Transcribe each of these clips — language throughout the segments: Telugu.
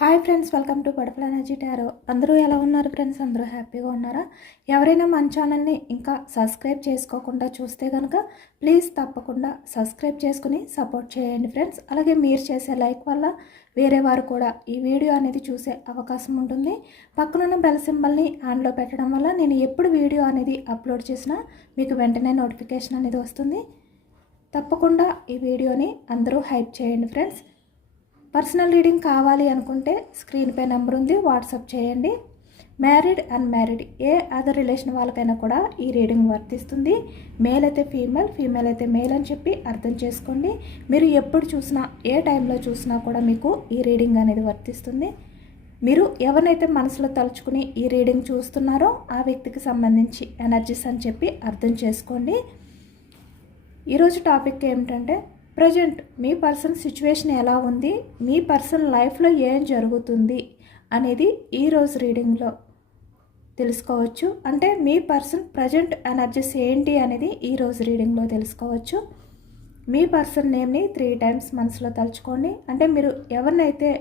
Hi friends, welcome to butterfly energy tarot. అందరూ ఎలా ఉన్నారు ఫ్రెండ్స్? అందరూ హ్యాపీగా ఉన్నారా? ఎవరైనా మన ఛానల్ని ఇంకా సబ్స్క్రైబ్ చేసుకోకుండా చూస్తే కనుక ప్లీజ్ తప్పకుండా సబ్స్క్రైబ్ చేసుకుని సపోర్ట్ చేయండి ఫ్రెండ్స్. అలాగే మీరు చేసే లైక్ వల్ల వేరే వారు కూడా ఈ వీడియో అనేది చూసే అవకాశం ఉంటుంది. పక్కనున్న బెల్ సింబల్ని ఆన్లో పెట్టడం వల్ల నేను ఎప్పుడు వీడియో అనేది అప్లోడ్ చేసినా మీకు వెంటనే నోటిఫికేషన్ అనేది వస్తుంది. తప్పకుండా ఈ వీడియోని అందరూ హైప్ చేయండి ఫ్రెండ్స్. పర్సనల్ రీడింగ్ కావాలి అనుకుంటే స్క్రీన్పై నెంబర్ ఉంది, వాట్సాప్ చేయండి. మ్యారీడ్ అన్మ్యారీడ్ ఏ అదర్ రిలేషన్ వాళ్ళకైనా కూడా ఈ రీడింగ్ వర్తిస్తుంది. మేల్ అయితే ఫీమేల్, ఫీమేల్ అయితే మేల్ అని చెప్పి అర్థం చేసుకోండి. మీరు ఎప్పుడు చూసినా ఏ టైంలో చూసినా కూడా మీకు ఈ రీడింగ్ అనేది వర్తిస్తుంది. మీరు ఎవరినైతే మనసులో తలుచుకుని ఈ రీడింగ్ చూస్తున్నారో ఆ వ్యక్తికి సంబంధించి ఎనర్జీస్ అని చెప్పి అర్థం చేసుకోండి. ఈరోజు టాపిక్ ఏమిటంటే ప్రజెంట్ మీ పర్సన్ సిచ్యువేషన్ ఎలా ఉంది, మీ పర్సన్ లైఫ్లో ఏం జరుగుతుంది అనేది ఈరోజు రీడింగ్లో తెలుసుకోవచ్చు. అంటే మీ పర్సన్ ప్రజెంట్ ఎనర్జీస్ ఏంటి అనేది ఈరోజు రీడింగ్లో తెలుసుకోవచ్చు. మీ పర్సన్ నేమ్ని 3 టైమ్స్ మనసులో తలుచుకోండి. అంటే మీరు ఎవరినైతే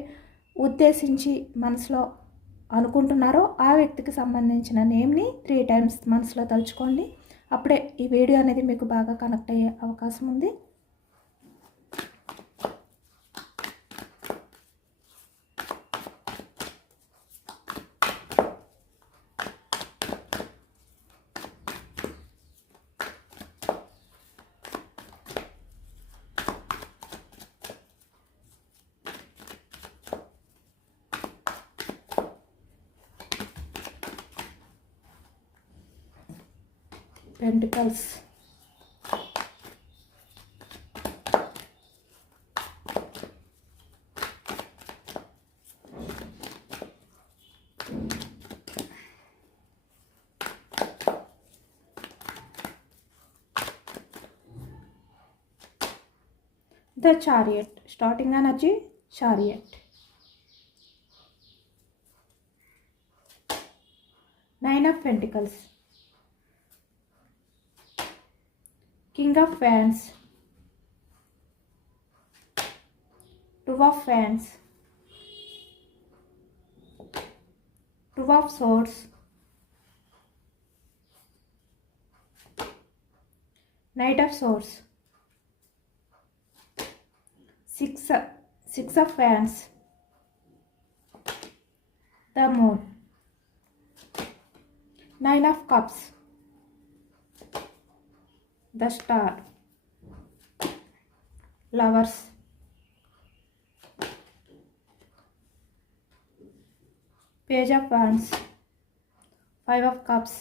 ఉద్దేశించి మనసులో అనుకుంటున్నారో ఆ వ్యక్తికి సంబంధించిన నేమ్ని 3 టైమ్స్ మనసులో తలుచుకోండి. అప్పుడే ఈ వీడియో అనేది మీకు బాగా కనెక్ట్ అయ్యే అవకాశం ఉంది. Pentacles, the Chariot, starting energy, Chariot, 9 of Pentacles, King of Wands, 2 of Wands, 2 of Swords, Knight of Swords, 6 of Wands, the Moon, 9 of Cups, the Star, Lovers, Page of Wands, 5 of Cups,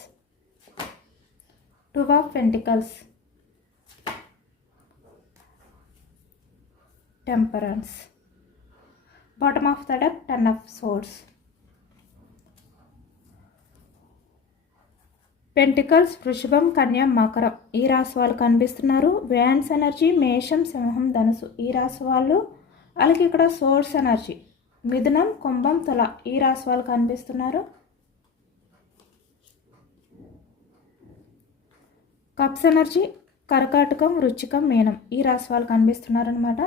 2 of Pentacles, Temperance, bottom of the deck, 10 of Swords. Pentacles, వృషభం, కన్య, మకరం ఈ రాశి వాళ్ళు కనిపిస్తున్నారు. వ్యాన్స్ ఎనర్జీ మేషం, సింహం, ధనుసు ఈ రాశి వాళ్ళు. అలాగే ఇక్కడ సోర్స్ ఎనర్జీ మిథునం, కుంభం, తుల ఈ రాశి వాళ్ళు కనిపిస్తున్నారు. కప్స్ ఎనర్జీ కర్కాటకం, వృశ్చికం, మీనం ఈ రాశి వాళ్ళు కనిపిస్తున్నారు అనమాట.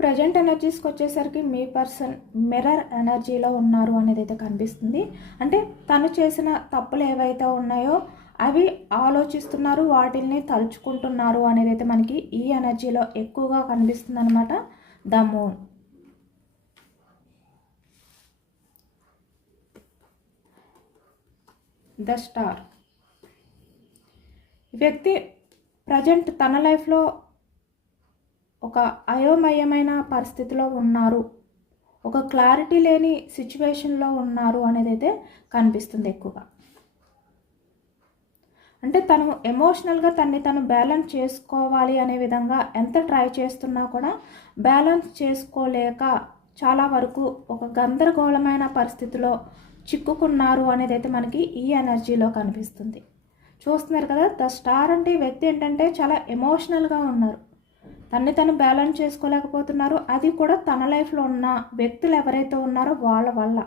ప్రజెంట్ ఎనర్జీస్కి వచ్చేసరికి మీ పర్సన్ మిర్రర్ ఎనర్జీలో ఉన్నారు అనేది అయితే కనిపిస్తుంది. అంటే తను చేసిన తప్పులు ఏవైతే ఉన్నాయో అవి ఆలోచిస్తున్నారు, వాటిని తలుచుకుంటున్నారు అనేది అయితే మనకి ఈ ఎనర్జీలో ఎక్కువగా కనిపిస్తుంది అనమాట. The moon, the star. వ్యక్తి ప్రజెంట్ తన లైఫ్లో ఒక అయోమయమైన పరిస్థితిలో ఉన్నారు, ఒక క్లారిటీ లేని సిచ్యువేషన్లో ఉన్నారు అనేది అయితే కనిపిస్తుంది ఎక్కువగా. అంటే తను ఎమోషనల్గా తను బ్యాలెన్స్ చేసుకోవాలి అనే విధంగా ఎంత ట్రై చేస్తున్నా కూడా బ్యాలెన్స్ చేసుకోలేక చాలా వరకు ఒక గందరగోళమైన పరిస్థితిలో చిక్కుకున్నారు అనేది అయితే మనకి ఈ ఎనర్జీలో కనిపిస్తుంది. చూస్తున్నారు కదా, ద స్టార్ అంటే వ్యక్తి ఏంటంటే చాలా ఎమోషనల్గా ఉన్నారు. తన్ని తను బ్యాలెన్స్ చేసుకోలేకపోతున్నారు. అది కూడా తన లైఫ్లో ఉన్న వ్యక్తులు ఎవరైతే ఉన్నారో వాళ్ళ వల్ల.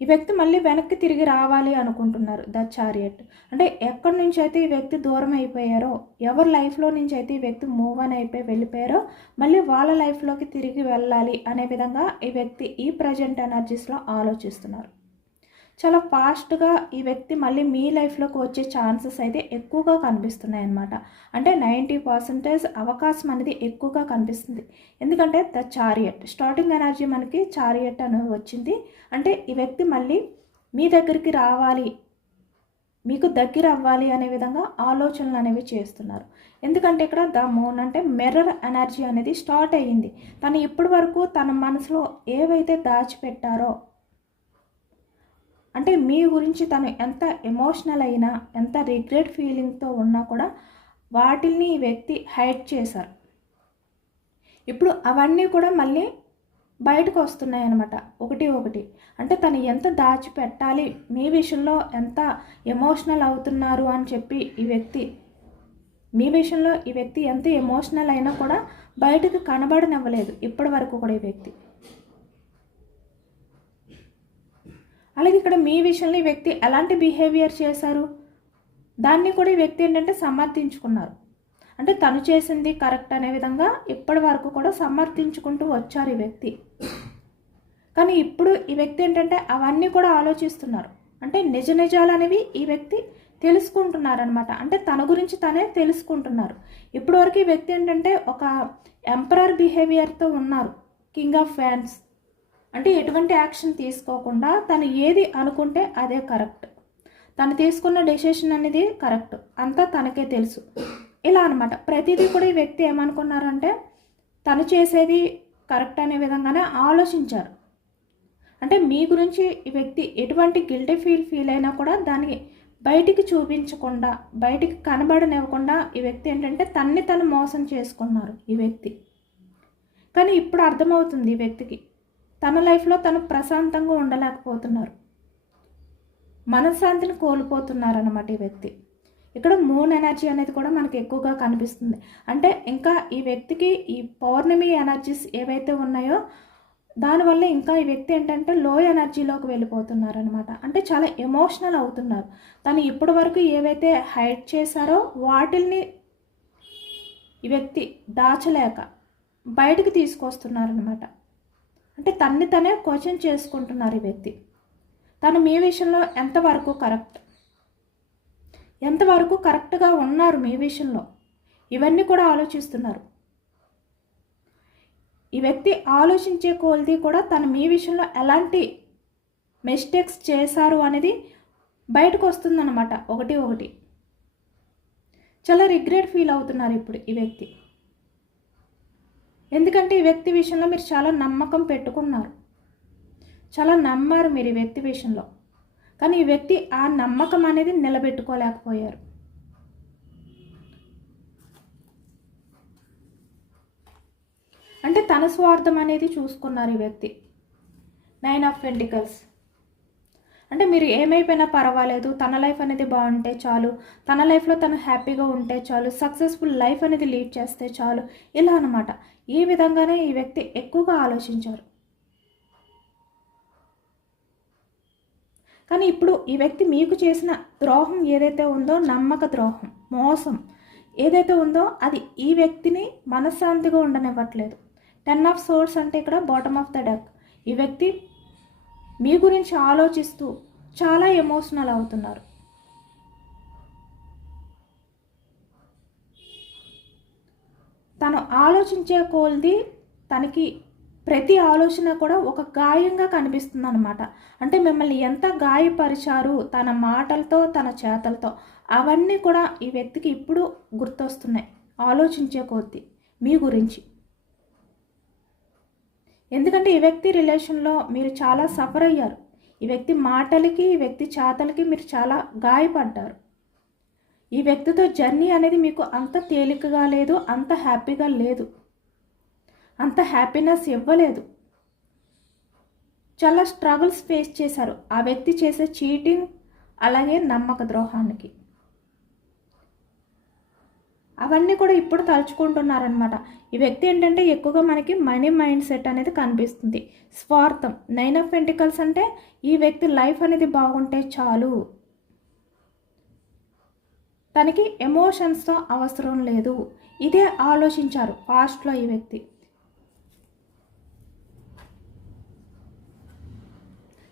ఈ వ్యక్తి మళ్ళీ వెనక్కి తిరిగి రావాలి అనుకుంటున్నారు. ద చారియట్ అంటే ఎక్కడి నుంచి అయితే ఈ వ్యక్తి దూరం అయిపోయారో, ఎవరి లైఫ్లో నుంచి అయితే ఈ వ్యక్తి మూవ్ ఆన్ అయిపోయి వెళ్ళిపోయారో మళ్ళీ వాళ్ళ లైఫ్లోకి తిరిగి వెళ్ళాలి అనే విధంగా ఈ వ్యక్తి ఈ ప్రజెంట్ ఎనర్జీస్లో ఆలోచిస్తున్నారు. చాలా ఫాస్ట్గా ఈ వ్యక్తి మళ్ళీ మీ లైఫ్లోకి వచ్చే ఛాన్సెస్ అయితే ఎక్కువగా కనిపిస్తున్నాయి అన్నమాట. అంటే 90% అవకాశం అనేది ఎక్కువగా కనిపిస్తుంది. ఎందుకంటే ద చారియట్ స్టార్టింగ్ ఎనర్జీ మనకి చారియట్ అని వచ్చింది. అంటే ఈ వ్యక్తి మళ్ళీ మీ దగ్గరికి రావాలి, మీకు దగ్గర అవ్వాలి అనే విధంగా ఆలోచనలు అనేవి చేస్తున్నారు. ఎందుకంటే ఇక్కడ ద మూన్ అంటే మిర్రర్ ఎనర్జీ అనేది స్టార్ట్ అయ్యింది. తను ఇప్పటి వరకు తన మనసులో ఏవైతే దాచిపెట్టారో, అంటే మీ గురించి తను ఎంత ఎమోషనల్ అయినా, ఎంత రిగ్రెట్ ఫీలింగ్తో ఉన్నా కూడా వాటిని ఈ వ్యక్తి హైడ్ చేశారు. ఇప్పుడు అవన్నీ కూడా మళ్ళీ బయటకు వస్తున్నాయి అన్నమాట, ఒకటి ఒకటి. అంటే తను ఎంత దాచిపెట్టాలి, మీ విషయంలో ఎంత ఎమోషనల్ అవుతున్నారు అని చెప్పి ఈ వ్యక్తి, మీ విషయంలో ఈ వ్యక్తి ఎంత ఎమోషనల్ అయినా కూడా బయటకు కనబడనివ్వలేదు ఇప్పటి వరకు కూడా ఈ వ్యక్తి. అలాగే ఇక్కడ మీ విషయంలో ఈ వ్యక్తి ఎలాంటి బిహేవియర్ చేశారు, దాన్ని కూడా ఈ వ్యక్తి ఏంటంటే సమర్థించుకున్నారు. అంటే తను చేసింది కరెక్ట్ అనే విధంగా ఇప్పటి వరకు కూడా సమర్థించుకుంటూ వచ్చారు ఈ వ్యక్తి. కానీ ఇప్పుడు ఈ వ్యక్తి ఏంటంటే అవన్నీ కూడా ఆలోచిస్తున్నారు. అంటే నిజ నిజాలు అనేవి ఈ వ్యక్తి తెలుసుకుంటున్నారనమాట. అంటే తన గురించి తనే తెలుసుకుంటున్నారు. ఇప్పటి వరకు ఈ వ్యక్తి ఏంటంటే ఒక ఎంపరర్ బిహేవియర్తో ఉన్నారు, కింగ్ ఆఫ్ ఫ్యాన్స్. అంటే ఎటువంటి యాక్షన్ తీసుకోకుండా తను ఏది అనుకుంటే అదే కరెక్ట్, తను తీసుకున్న డెసిషన్ అనేది కరెక్ట్, అంతా తనకే తెలుసు, ఇలా అనమాట. ప్రతిదీ కూడా ఈ వ్యక్తి ఏమనుకున్నారంటే తను చేసేది కరెక్ట్ అనే విధంగానే ఆలోచించారు. అంటే మీ గురించి ఈ వ్యక్తి ఎటువంటి గిల్టీ ఫీల్ అయినా కూడా దాన్ని బయటికి చూపించకుండా, బయటికి కనబడనివ్వకుండా ఈ వ్యక్తి ఏంటంటే తన్ని తను మోసం చేసుకున్నారు ఈ వ్యక్తి. కానీ ఇప్పుడు అర్థమవుతుంది ఈ వ్యక్తికి తన లైఫ్లో తను ప్రశాంతంగా ఉండలేకపోతున్నారు, మనశ్శాంతిని కోల్పోతున్నారన్నమాట ఈ వ్యక్తి. ఇక్కడ మూన్ ఎనర్జీ అనేది కూడా మనకి ఎక్కువగా కనిపిస్తుంది. అంటే ఇంకా ఈ వ్యక్తికి ఈ పౌర్ణమి ఎనర్జీస్ ఏవైతే ఉన్నాయో దానివల్ల ఇంకా ఈ వ్యక్తి ఏంటంటే లో ఎనర్జీలోకి వెళ్ళిపోతున్నారనమాట. అంటే చాలా ఎమోషనల్ అవుతున్నారు. తను ఇప్పటి వరకు ఏవైతే హైడ్ చేశారో వాటిల్ని ఈ వ్యక్తి దాచలేక బయటికి తీసుకొస్తున్నారనమాట. అంటే తన్ని తనే క్వశ్చన్ చేసుకుంటున్నారు ఈ వ్యక్తి. తను మీ విషయంలో ఎంతవరకు కరెక్ట్గా ఉన్నారు మీ విషయంలో, ఇవన్నీ కూడా ఆలోచిస్తున్నారు. ఈ వ్యక్తి ఆలోచించే కొలది కూడా తను మీ విషయంలో ఎలాంటి మిస్టేక్స్ చేశారు అనేది బయటకు వస్తుందన్నమాట, ఒకటి ఒకటి. చాలా రిగ్రెట్ ఫీల్ అవుతున్నారు ఇప్పుడు ఈ వ్యక్తి. ఎందుకంటే ఈ వ్యక్తి విషయంలో మీరు చాలా నమ్మకం పెట్టుకున్నారు, చాలా నమ్మారు మీరు ఈ వ్యక్తి విషయంలో. కానీ ఈ వ్యక్తి ఆ నమ్మకం అనేది నిలబెట్టుకోలేకపోయారు. అంటే తన స్వార్థం అనేది చూసుకున్నారు ఈ వ్యక్తి. 9 ఆఫ్ పెంటికల్స్ అంటే మీరు ఏమైపోయినా పర్వాలేదు, తన లైఫ్ అనేది బాగుంటే చాలు, తన లైఫ్లో తను హ్యాపీగా ఉంటే చాలు, సక్సెస్ఫుల్ లైఫ్ అనేది లీడ్ చేస్తే చాలు, ఇలా అన్నమాట. ఈ విధంగానే ఈ వ్యక్తి ఎక్కువగా ఆలోచించారు. కానీ ఇప్పుడు ఈ వ్యక్తి మీకు చేసిన ద్రోహం ఏదైతే ఉందో, నమ్మక ద్రోహం, మోసం ఏదైతే ఉందో అది ఈ వ్యక్తిని మనశ్శాంతిగా ఉండనివ్వట్లేదు. 10 ఆఫ్ సోర్స్ అంటే ఇక్కడ బాటమ్ ఆఫ్ ద డెక్. ఈ వ్యక్తి మీ గురించి ఆలోచిస్తూ చాలా ఎమోషనల్ అవుతున్నారు. తను ఆలోచించే కొలది తనకి ప్రతి ఆలోచన కూడా ఒక గాయంగా కనిపిస్తుంది అనమాట. అంటే మిమ్మల్ని ఎంత గాయపరిచారు తన మాటలతో, తన చేతలతో, అవన్నీ కూడా ఈ వ్యక్తికి ఇప్పుడు గుర్తొస్తున్నాయి ఆలోచించే కొద్దీ మీ గురించి. ఎందుకంటే ఈ వ్యక్తి రిలేషన్లో మీరు చాలా సఫర్ అయ్యారు. ఈ వ్యక్తి మాటలకి, ఈ వ్యక్తి చేతలకి మీరు చాలా గాయపడ్డారు. ఈ వ్యక్తితో జర్నీ అనేది మీకు అంత తేలికగా లేదు, అంత హ్యాపీగా లేదు, అంత హ్యాపీనెస్ ఇవ్వలేదు. చాలా స్ట్రగుల్స్ ఫేస్ చేశారు ఆ వ్యక్తి చేసే చీటింగ్ అలాగే నమ్మక ద్రోహానికి. అవన్నీ కూడా ఇప్పుడు తలుచుకుంటున్నారనమాట. ఈ వ్యక్తి ఏంటంటే ఎక్కువగా మనకి మనీ మైండ్ సెట్ అనేది కనిపిస్తుంది. స్వార్థం. 9 ఆఫ్ పెంటికల్స్ అంటే ఈ వ్యక్తి లైఫ్ అనేది బాగుంటే చాలు, తనకి ఎమోషన్స్తో అవసరం లేదు, ఇదే ఆలోచించారు పాస్ట్లో ఈ వ్యక్తి.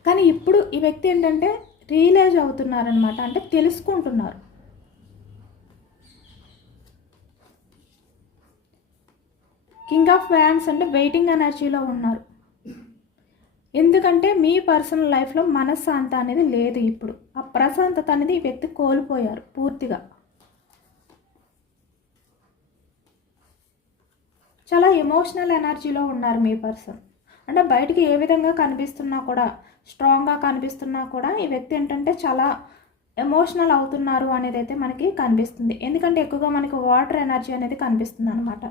కానీ ఇప్పుడు ఈ వ్యక్తి ఏంటంటే రియలైజ్ అవుతున్నారనమాట, అంటే తెలుసుకుంటున్నారు. కింగ్ ఆఫ్ వ్యాండ్స్ అంటే వెయిటింగ్ ఎనర్జీలో ఉన్నారు. ఎందుకంటే మీ పర్సనల్ లైఫ్లో మనశ్శాంతి అనేది లేదు. ఇప్పుడు ఆ ప్రశాంతత అనేది ఈ వ్యక్తి కోల్పోయారు పూర్తిగా. చాలా ఎమోషనల్ ఎనర్జీలో ఉన్నారు మీ పర్సన్. అంటే బయటికి ఏ విధంగా కనిపిస్తున్నా కూడా, స్ట్రాంగ్గా కనిపిస్తున్నా కూడా ఈ వ్యక్తి ఏంటంటే చాలా ఎమోషనల్ అవుతున్నారు అనేది అయితే మనకి కనిపిస్తుంది. ఎందుకంటే ఎక్కువగా మనకి వాటర్ ఎనర్జీ అనేది కనిపిస్తుంది అనమాట.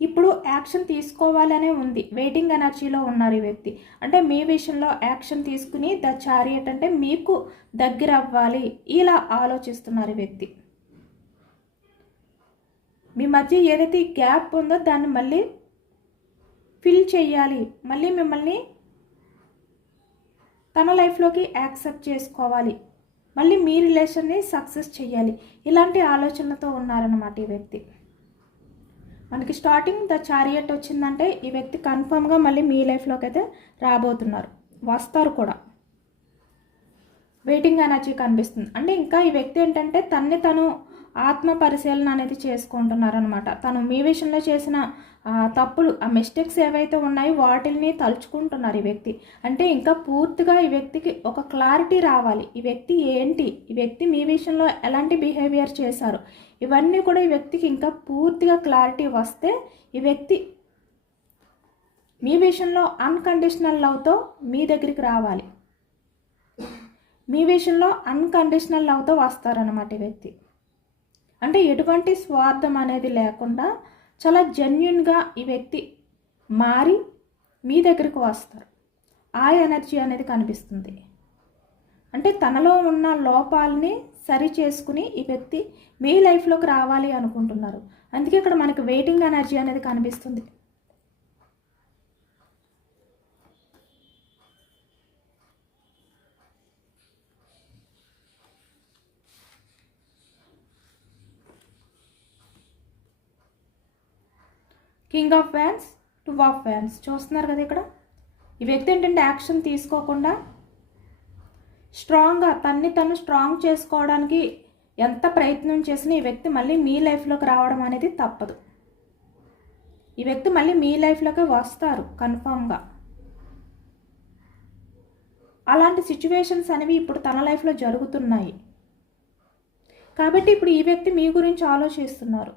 ఇప్పుడు యాక్షన్ తీసుకోవాలనే ఉంది, వెయిటింగ్ ఎనర్జీలో ఉన్నారు ఈ వ్యక్తి. అంటే మీ విషయంలో యాక్షన్ తీసుకుని ద చారియట్ అంటే మీకు దగ్గర అవ్వాలి ఇలా ఆలోచిస్తున్నారు ఈ వ్యక్తి. మీ మధ్య ఏదైతే గ్యాప్ ఉందో దాన్ని మళ్ళీ ఫిల్ చేయాలి, మళ్ళీ మిమ్మల్ని తన లైఫ్లోకి యాక్సెప్ట్ చేసుకోవాలి, మళ్ళీ మీ రిలేషన్ని సక్సెస్ చేయాలి, ఇలాంటి ఆలోచనలతో ఉన్నారన్నమాట ఈ వ్యక్తి. మనకి స్టార్టింగ్ ద చారియట్ వచ్చిందంటే ఈ వ్యక్తి కన్ఫర్మ్గా మళ్ళీ మీ లైఫ్లోకి అయితే రాబోతున్నారు, వస్తారు కూడా. వెయిటింగ్ ఎనర్జీ కనిపిస్తుంది. అంటే ఇంకా ఈ వ్యక్తి ఏంటంటే తను ఆత్మ పరిశీలన అనేది చేసుకుంటున్నారనమాట. తను మీ విషయంలో చేసిన తప్పులు, ఆ మిస్టేక్స్ ఏవైతే ఉన్నాయో వాటిని తలుచుకుంటున్నారు ఈ వ్యక్తి. అంటే ఇంకా పూర్తిగా ఈ వ్యక్తికి ఒక క్లారిటీ రావాలి, ఈ వ్యక్తి ఏంటి, ఈ వ్యక్తి మీ విషయంలో ఎలాంటి బిహేవియర్ చేశారు, ఇవన్నీ కూడా ఈ వ్యక్తికి ఇంకా పూర్తిగా క్లారిటీ వస్తే ఈ వ్యక్తి మీ విషయంలో అన్కండిషనల్ లవ్తో మీ దగ్గరికి రావాలి, మీ విషయంలో అన్కండిషనల్ లవ్తో వస్తారన్నమాట ఈ వ్యక్తి. అంటే ఎటువంటి స్వార్థం అనేది లేకుండా చాలా జెన్యున్గా ఈ వ్యక్తి మారి మీ దగ్గరికి వస్తారు. ఆ ఎనర్జీ అనేది కనిపిస్తుంది. అంటే తనలో ఉన్న లోపాలని సరి చేసుకుని ఈ వ్యక్తి మీ లైఫ్లోకి రావాలి అనుకుంటున్నారు. అందుకే ఇక్కడ మనకి వెయిటింగ్ ఎనర్జీ అనేది కనిపిస్తుంది. King of wands, 2 of wands చూస్తున్నారు కదా. ఇక్కడ ఈ వ్యక్తి ఏంటంటే యాక్షన్ తీసుకోకుండా స్ట్రాంగ్గా తను స్ట్రాంగ్ చేసుకోవడానికి ఎంత ప్రయత్నం చేసినా ఈ వ్యక్తి మళ్ళీ మీ లైఫ్లోకి రావడం అనేది తప్పదు. ఈ వ్యక్తి మళ్ళీ మీ లైఫ్లోకి వస్తారు కన్ఫామ్గా. అలాంటి సిచ్యువేషన్స్ అనేవి ఇప్పుడు తన లైఫ్లో జరుగుతున్నాయి కాబట్టి ఇప్పుడు ఈ వ్యక్తి మీ గురించి ఆలోచిస్తున్నారు.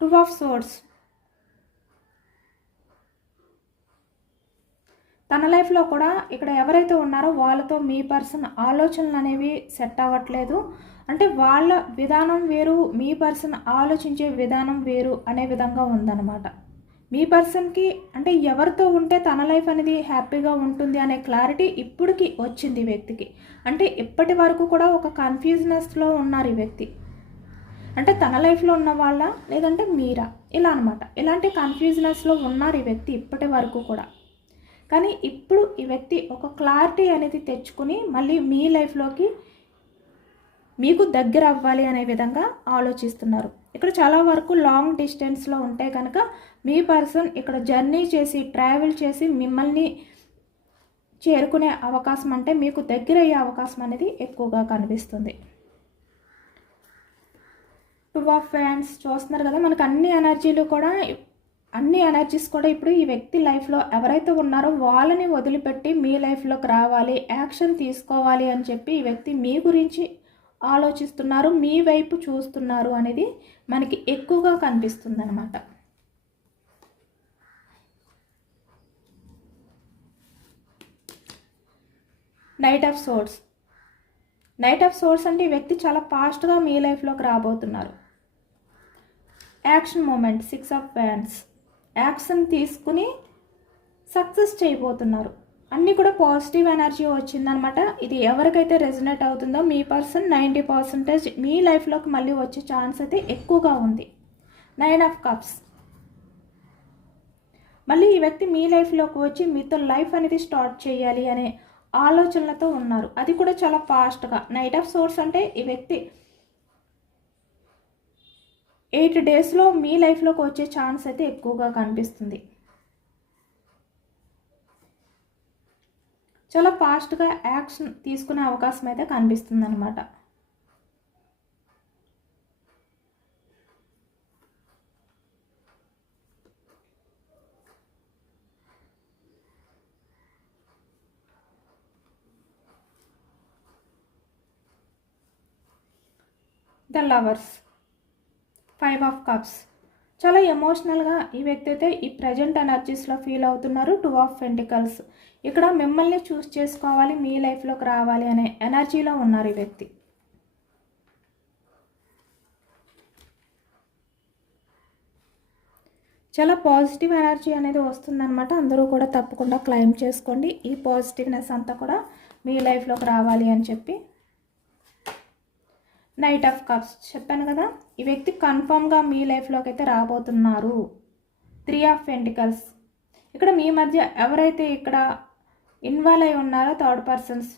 2 ఆఫ్ సోర్డ్స్. తన లైఫ్లో కూడా ఇక్కడ ఎవరైతే ఉన్నారో వాళ్ళతో మీ పర్సన్ ఆలోచనలు అనేవి సెట్ అవ్వట్లేదు. అంటే వాళ్ళ విధానం వేరు, మీ పర్సన్ ఆలోచించే విధానం వేరు అనే విధంగా ఉందన్నమాట. మీ పర్సన్కి అంటే ఎవరితో ఉంటే తన లైఫ్ అనేది హ్యాపీగా ఉంటుంది అనే క్లారిటీ ఇప్పటికి వచ్చింది ఈ వ్యక్తికి. అంటే ఇప్పటి వరకు కూడా ఒక కన్ఫ్యూజనెస్లో ఉన్నారు ఈ వ్యక్తి. అంటే తన లైఫ్లో ఉన్న వాళ్ళ లేదంటే మీరా ఇలా అనమాట. ఇలాంటి కన్ఫ్యూజనెస్లో ఉన్నారు ఈ వ్యక్తి ఇప్పటి వరకు కూడా. కానీ ఇప్పుడు ఈ వ్యక్తి ఒక క్లారిటీ అనేది తెచ్చుకుని మళ్ళీ మీ లైఫ్లోకి మీకు దగ్గర అవ్వాలి అనే విధంగా ఆలోచిస్తున్నారు. ఇక్కడ చాలా వరకు లాంగ్ డిస్టెన్స్లో ఉంటే కనుక మీ పర్సన్ ఇక్కడ జర్నీ చేసి ట్రావెల్ చేసి మిమ్మల్ని చేరుకునే అవకాశం, అంటే మీకు దగ్గర అయ్యే అవకాశం అనేది ఎక్కువగా కనిపిస్తుంది. 2 ఆఫ్ వ్యాండ్స్ చూస్తున్నారు కదా. మనకు అన్ని ఎనర్జీస్ కూడా ఇప్పుడు ఈ వ్యక్తి లైఫ్లో ఎవరైతే ఉన్నారో వాళ్ళని వదిలిపెట్టి మీ లైఫ్లోకి రావాలి, యాక్షన్ తీసుకోవాలి అని చెప్పి ఈ వ్యక్తి మీ గురించి ఆలోచిస్తున్నారు, మీ వైపు చూస్తున్నారు అనేది మనకి ఎక్కువగా కనిపిస్తుంది అన్నమాట. Knight of swords. Knight of swords అంటే ఈ వ్యక్తి చాలా ఫాస్ట్గా మీ లైఫ్లోకి రాబోతున్నారు. Action moment 6 of wands, action తీసుకుని సక్సెస్ చేయబోతున్నారు. అన్నీ కూడా పాజిటివ్ ఎనర్జీ వచ్చిందనమాట. ఇది ఎవరికైతే రెజనేట్ అవుతుందో మీ పర్సన్ 90% మీ లైఫ్లోకి మళ్ళీ వచ్చే ఛాన్స్ అయితే ఎక్కువగా ఉంది. 9 ఆఫ్ కప్స్, మళ్ళీ ఈ వ్యక్తి మీ లైఫ్లోకి వచ్చి మీతో లైఫ్ అనేది స్టార్ట్ చేయాలి అనే ఆలోచనలతో ఉన్నారు. అది కూడా చాలా ఫాస్ట్గా. నైట్ ఆఫ్ సోర్స్ అంటే ఈ వ్యక్తి 8 డేస్లో మీ లైఫ్లోకి వచ్చే ఛాన్స్ అయితే ఎక్కువగా కనిపిస్తుంది. చాలా ఫాస్ట్గా యాక్షన్ తీసుకునే అవకాశం అయితే కనిపిస్తుంది అనమాట. ద లవర్స్, 5 ఆఫ్ కప్స్, చాలా ఎమోషనల్గా ఈ వ్యక్తి అయితే ఈ ప్రజెంట్ ఎనర్జీస్లో ఫీల్ అవుతున్నారు. 2 ఆఫ్ పెంటికల్స్, ఇక్కడ మిమ్మల్ని చూస్ చేసుకోవాలి, మీ లైఫ్లోకి రావాలి అనే ఎనర్జీలో ఉన్నారు ఈ వ్యక్తి. చాలా పాజిటివ్ ఎనర్జీ అనేది వస్తుందన్నమాట. అందరూ కూడా తప్పకుండా క్లైమ్ చేసుకోండి. ఈ పాజిటివ్నెస్ అంతా కూడా మీ లైఫ్లోకి రావాలి అని చెప్పి. నైట్ ఆఫ్ కప్స్ చెప్పాను కదా, ఈ వ్యక్తి కన్ఫామ్గా మీ లైఫ్లోకి అయితే రాబోతున్నారు. 3 ఆఫ్ పెంటికల్స్, ఇక్కడ మీ మధ్య ఎవరైతే ఇక్కడ ఇన్వాల్వ్ అయి ఉన్నారో థర్డ్ పర్సన్స్,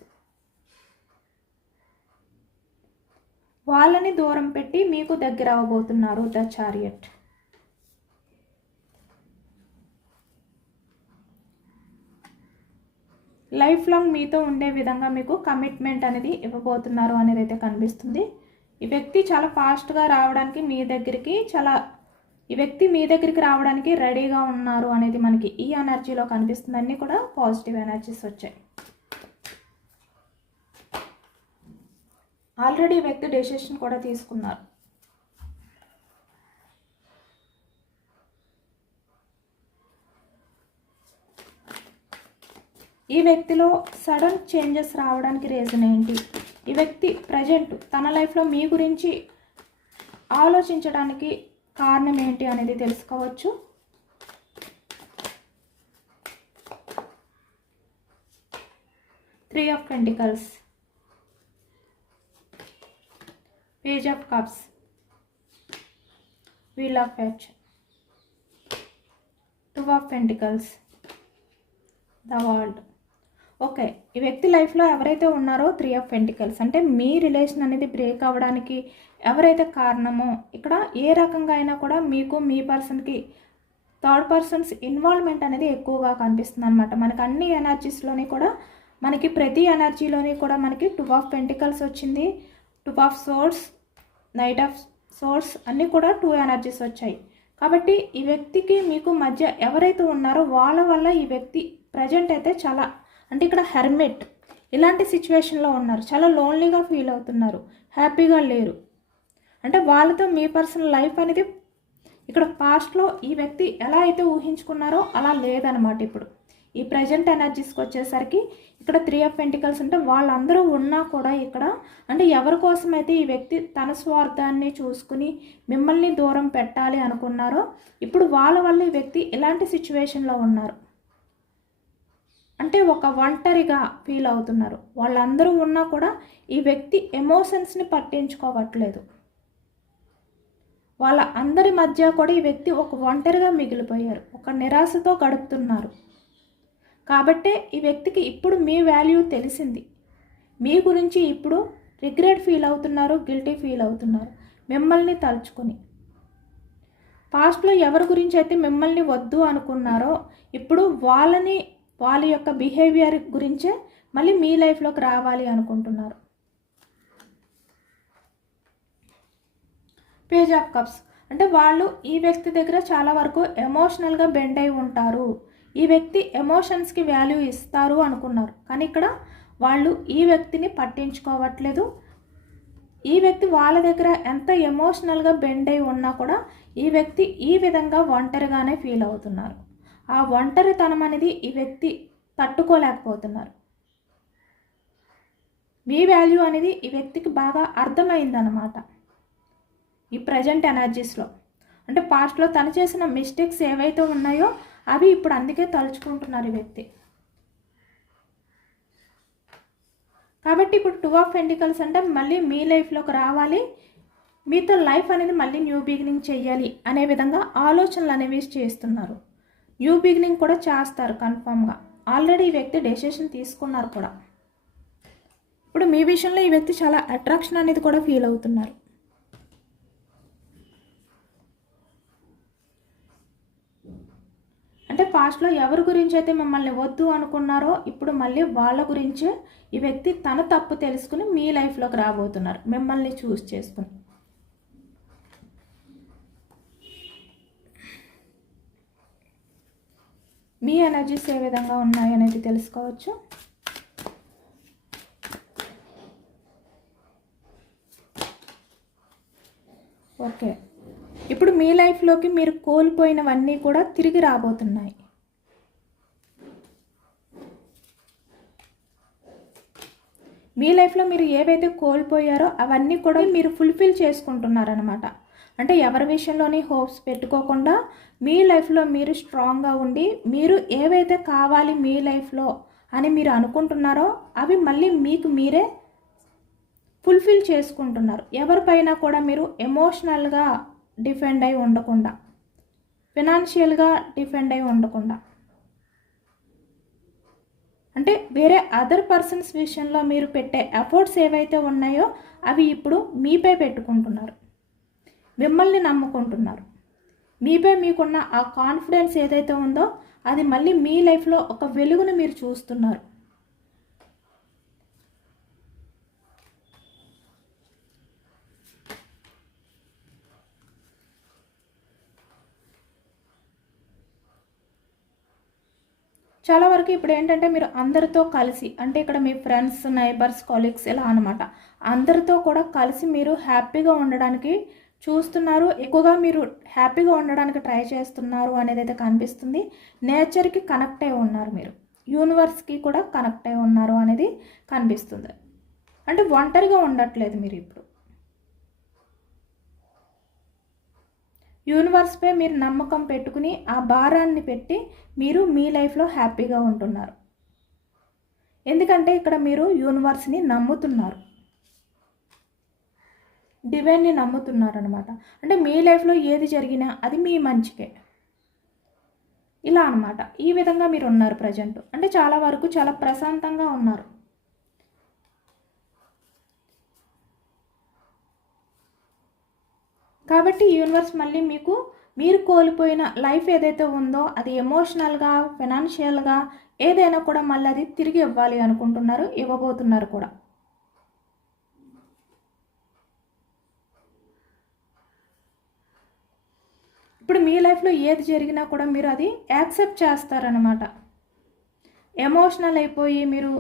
వాళ్ళని దూరం పెట్టి మీకు దగ్గర అవ్వబోతున్నారు. ద చారియట్, లైఫ్ లాంగ్ మీతో ఉండే విధంగా మీకు కమిట్మెంట్ అనేది ఇవ్వబోతున్నారు అనేది అయితే కనిపిస్తుంది. ఈ వ్యక్తి చాలా ఫాస్ట్గా రావడానికి మీ దగ్గరికి రావడానికి రెడీగా ఉన్నారు అనేది మనకి ఈ ఎనర్జీలో కనిపిస్తుంది. అన్నీ కూడా పాజిటివ్ ఎనర్జీస్ వచ్చాయి. ఆల్రెడీ ఈ వ్యక్తి డెసిషన్ కూడా తీసుకున్నారు. ఈ వ్యక్తిలో సడన్ చేంజెస్ రావడానికి రీజన్ ఏంటి? ఈ వ్యక్తి ప్రజెంట్ తన లైఫ్లో మీ గురించి ఆలోచించడానికి కారణం ఏంటి అనేది తెలుసుకోవచ్చు. Three of pentacles, page of cups, wheel of fortune, 2 of pentacles, the world. Okay, ఈ వ్యక్తి లైఫ్లో ఎవరైతే ఉన్నారో 3 ఆఫ్ పెంటికల్స్ అంటే మీ రిలేషన్ అనేది బ్రేక్ అవ్వడానికి ఎవరైతే కారణమో, ఇక్కడ ఏ రకంగా అయినా కూడా మీకు మీ పర్సన్కి థర్డ్ పర్సన్స్ ఇన్వాల్వ్మెంట్ అనేది ఎక్కువగా కనిపిస్తుంది అనమాట. మనకి అన్ని ఎనర్జీస్లోని కూడా మనకి ప్రతి ఎనర్జీలోని కూడా మనకి 2 ఆఫ్ పెంటికల్స్ వచ్చింది, 2 of swords, knight of swords అన్నీ కూడా 2 ఎనర్జీస్ వచ్చాయి. కాబట్టి ఈ వ్యక్తికి మీకు మధ్య ఎవరైతే ఉన్నారో వాళ్ళ వల్ల ఈ వ్యక్తి ప్రజెంట్ అయితే చాలా అంటే ఇక్కడ హెర్మిట్ ఇలాంటి సిచ్యువేషన్లో ఉన్నారు. చాలా లోన్లీగా ఫీల్ అవుతున్నారు, హ్యాపీగా లేరు. అంటే వాళ్ళతో మీ పర్సనల్ లైఫ్ అనేది ఇక్కడ పాస్ట్లో ఈ వ్యక్తి ఎలా అయితే ఊహించుకున్నారో అలా లేదనమాట. ఇప్పుడు ఈ ప్రజెంట్ ఎనర్జీస్కి వచ్చేసరికి ఇక్కడ 3 ఆఫ్ పెంటికల్స్ అంటే వాళ్ళందరూ ఉన్నా కూడా ఇక్కడ అంటే ఎవరి కోసం అయితే ఈ వ్యక్తి తన స్వార్థాన్ని చూసుకుని మిమ్మల్ని దూరం పెట్టాలి అనుకున్నారో ఇప్పుడు వాళ్ళ వల్ల ఈ వ్యక్తి ఇలాంటి సిచ్యువేషన్లో ఉన్నారు. అంటే ఒక ఒంటరిగా ఫీల్ అవుతున్నారు. వాళ్ళందరూ ఉన్నా కూడా ఈ వ్యక్తి ఎమోషన్స్ని పట్టించుకోవట్లేదు. వాళ్ళ అందరి మధ్య కూడా ఈ వ్యక్తి ఒక ఒంటరిగా మిగిలిపోయారు, ఒక నిరాశతో గడుపుతున్నారు. కాబట్టే ఈ వ్యక్తికి ఇప్పుడు మీ వాల్యూ తెలిసింది. మీ గురించి ఇప్పుడు రిగ్రెట్ ఫీల్ అవుతున్నారు, గిల్టీ ఫీల్ అవుతున్నారు మిమ్మల్ని తలుచుకుని. పాస్ట్లో ఎవరి గురించి అయితే మిమ్మల్ని వద్దు అనుకున్నారో ఇప్పుడు వాళ్ళ యొక్క బిహేవియర్ గురించే మళ్ళీ మీ లైఫ్లోకి రావాలి అనుకుంటున్నారు. పేజ్ ఆఫ్ కప్స్ అంటే వాళ్ళు ఈ వ్యక్తి దగ్గర చాలా వరకు ఎమోషనల్గా బెండ్ అయి ఉంటారు. ఈ వ్యక్తి ఎమోషన్స్కి వాల్యూ ఇస్తారు అనుకున్నారు, కానీ ఇక్కడ వాళ్ళు ఈ వ్యక్తిని పట్టించుకోవట్లేదు. ఈ వ్యక్తి వాళ్ళ దగ్గర ఎంత ఎమోషనల్గా బెండ్ అయి ఉన్నా కూడా ఈ వ్యక్తి ఈ విధంగా ఒంటరిగానే ఫీల్ అవుతున్నారు. ఆ ఒంటరితనం అనేది ఈ వ్యక్తి తట్టుకోలేకపోతున్నారు. మీ వాల్యూ అనేది ఈ వ్యక్తికి బాగా అర్థమైందన్నమాట ఈ ప్రజెంట్ ఎనర్జీస్లో. అంటే పాస్ట్లో తను చేసిన మిస్టేక్స్ ఏవైతే ఉన్నాయో అవి ఇప్పుడు అందుకే తలుచుకుంటున్నారు ఈ వ్యక్తి. కాబట్టి ఇప్పుడు 2 ఆఫ్ పెంటికల్స్ అంటే మళ్ళీ మీ లైఫ్లోకి రావాలి, మీతో లైఫ్ అనేది మళ్ళీ న్యూ బిగినింగ్ చేయాలి అనే విధంగా ఆలోచనలు అనేవి చేస్తున్నారు. న్యూ బిగినింగ్ కూడా చేస్తారు కన్ఫామ్గా. ఆల్రెడీ ఈ వ్యక్తి డెసిషన్ తీసుకున్నారు కూడా. ఇప్పుడు మీ విషయంలో ఈ వ్యక్తి చాలా అట్రాక్షన్ అనేది కూడా ఫీల్ అవుతున్నారు. అంటే పాస్ట్లో ఎవరి గురించి అయితే మిమ్మల్ని వద్దు అనుకున్నారో ఇప్పుడు మళ్ళీ వాళ్ళ గురించే ఈ వ్యక్తి తన తప్పు తెలుసుకుని మీ లైఫ్లోకి రాబోతున్నారు, మిమ్మల్ని చూస్ చేసుకుని. మీ ఎనర్జీస్ ఏ విధంగా ఉన్నాయి అనేది తెలుసుకోవచ్చు. ఓకే, ఇప్పుడు మీ లైఫ్లోకి మీరు కోల్పోయినవన్నీ కూడా తిరిగి రాబోతున్నాయి. మీ లైఫ్లో మీరు ఏవైతే కోల్పోయారో అవన్నీ కూడా మీరు ఫుల్ఫిల్ చేసుకుంటున్నారనమాట. అంటే ఎవరి విషయంలోని హోప్స్ పెట్టుకోకుండా మీ లైఫ్లో మీరు స్ట్రాంగ్గా ఉండి మీరు ఏవైతే కావాలి మీ లైఫ్లో అని మీరు అనుకుంటున్నారో అవి మళ్ళీ మీకు మీరే ఫుల్ఫిల్ చేసుకుంటున్నారు. ఎవరిపైనా కూడా మీరు ఎమోషనల్గా డిపెండ్ అయి ఉండకుండా, ఫినాన్షియల్గా డిపెండ్ అయి ఉండకుండా, అంటే వేరే అదర్ పర్సన్స్ విషయంలో మీరు పెట్టే ఎఫర్ట్స్ ఏవైతే ఉన్నాయో అవి ఇప్పుడు మీపై పెట్టుకుంటున్నారు, మిమ్మల్ని నమ్ముకుంటున్నారు. మీపై మీకున్న ఆ కాన్ఫిడెన్స్ ఏదైతే ఉందో అది మళ్ళీ మీ లైఫ్లో ఒక వెలుగును మీరు చూస్తున్నారు. చాలా వరకు ఇప్పుడు ఏంటంటే మీరు అందరితో కలిసి, అంటే ఇక్కడ మీ ఫ్రెండ్స్, నైబర్స్, కొలీగ్స్ ఇలా అనమాట, అందరితో కూడా కలిసి మీరు హ్యాపీగా ఉండడానికి చూస్తున్నారు. ఎక్కువగా మీరు హ్యాపీగా ఉండడానికి ట్రై చేస్తున్నారు అనేది అయితే కనిపిస్తుంది. నేచర్కి కనెక్ట్ అయి ఉన్నారు, మీరు యూనివర్స్కి కూడా కనెక్ట్ అయి ఉన్నారు అనేది కనిపిస్తుంది. అంటే ఒంటరిగా ఉండట్లేదు మీరు ఇప్పుడు. యూనివర్స్పై మీరు నమ్మకం పెట్టుకుని ఆ భారాన్ని పెట్టి మీరు మీ లైఫ్లో హ్యాపీగా ఉంటున్నారు. ఎందుకంటే ఇక్కడ మీరు యూనివర్స్ని నమ్ముతున్నారు, డివైన్ని నమ్ముతున్నారు అనమాట. అంటే మీ లైఫ్లో ఏది జరిగినా అది మీ మంచికే, ఇలా అనమాట. ఈ విధంగా మీరు ఉన్నారు ప్రజెంట్. అంటే చాలా వరకు చాలా ప్రశాంతంగా ఉన్నారు. కాబట్టి యూనివర్స్ మళ్ళీ మీకు మీరు కోల్పోయిన లైఫ్ ఏదైతే ఉందో అది ఎమోషనల్గా, ఫైనాన్షియల్గా ఏదైనా కూడా మళ్ళీ అది తిరిగి ఇవ్వాలి అనుకుంటున్నారు, ఇవ్వబోతున్నారు కూడా. ఇప్పుడు మీ లైఫ్లో ఏది జరిగినా కూడా మీరు అది యాక్సెప్ట్ చేస్తారనమాట. ఎమోషనల్ అయిపోయి మీరు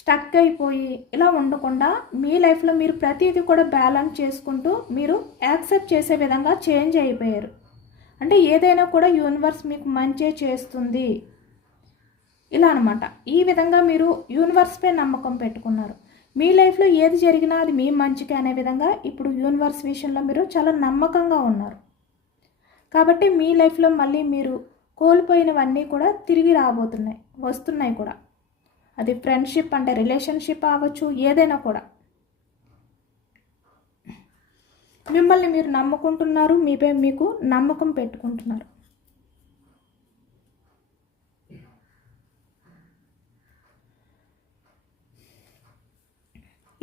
స్టక్ అయిపోయి ఇలా ఉండకుండా మీ లైఫ్లో మీరు ప్రతిదీ కూడా బ్యాలెన్స్ చేసుకుంటూ మీరు యాక్సెప్ట్ చేసే విధంగా చేంజ్ అయిపోయారు. అంటే ఏదైనా కూడా యూనివర్స్ మీకు మంచి చేస్తుంది ఇలా అనమాట. ఈ విధంగా మీరు యూనివర్స్పై నమ్మకం పెట్టుకున్నారు. మీ లైఫ్లో ఏది జరిగినా అది మీ మంచికి అనే విధంగా ఇప్పుడు యూనివర్స్ విషయంలో మీరు చాలా నమ్మకంగా ఉన్నారు. కాబట్టి మీ లైఫ్లో మళ్ళీ మీరు కోల్పోయినవన్నీ కూడా తిరిగి రాబోతున్నాయి, వస్తున్నాయి కూడా. అది ఫ్రెండ్షిప్ అంటే రిలేషన్షిప్ అవ్వచ్చు, ఏదైనా కూడా. మిమ్మల్ని మీరు నమ్ముకుంటున్నారు, మీపై మీకు నమ్మకం పెట్టుకుంటున్నారు.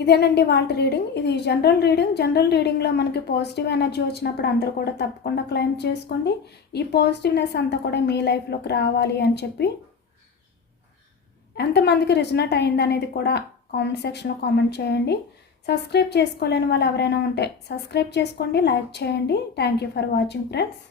ఇదేనండి వాళ్ళ రీడింగ్. ఇది జనరల్ రీడింగ్. జనరల్ రీడింగ్లో మనకి పాజిటివ్ ఎనర్జీ వచ్చినప్పుడు అందరూ కూడా తప్పకుండా క్లెయిమ్ చేసుకోండి. ఈ పాజిటివ్నెస్ అంతా కూడా మీ లైఫ్లోకి రావాలి అని చెప్పి ఎంతమందికి రిజనెట్ అయింది అనేది కూడా కామెంట్ సెక్షన్లో కామెంట్ చేయండి. సబ్స్క్రైబ్ చేసుకోలేని వాళ్ళు ఎవరైనా ఉంటే సబ్స్క్రైబ్ చేసుకోండి, లైక్ చేయండి. Thank you for watching friends.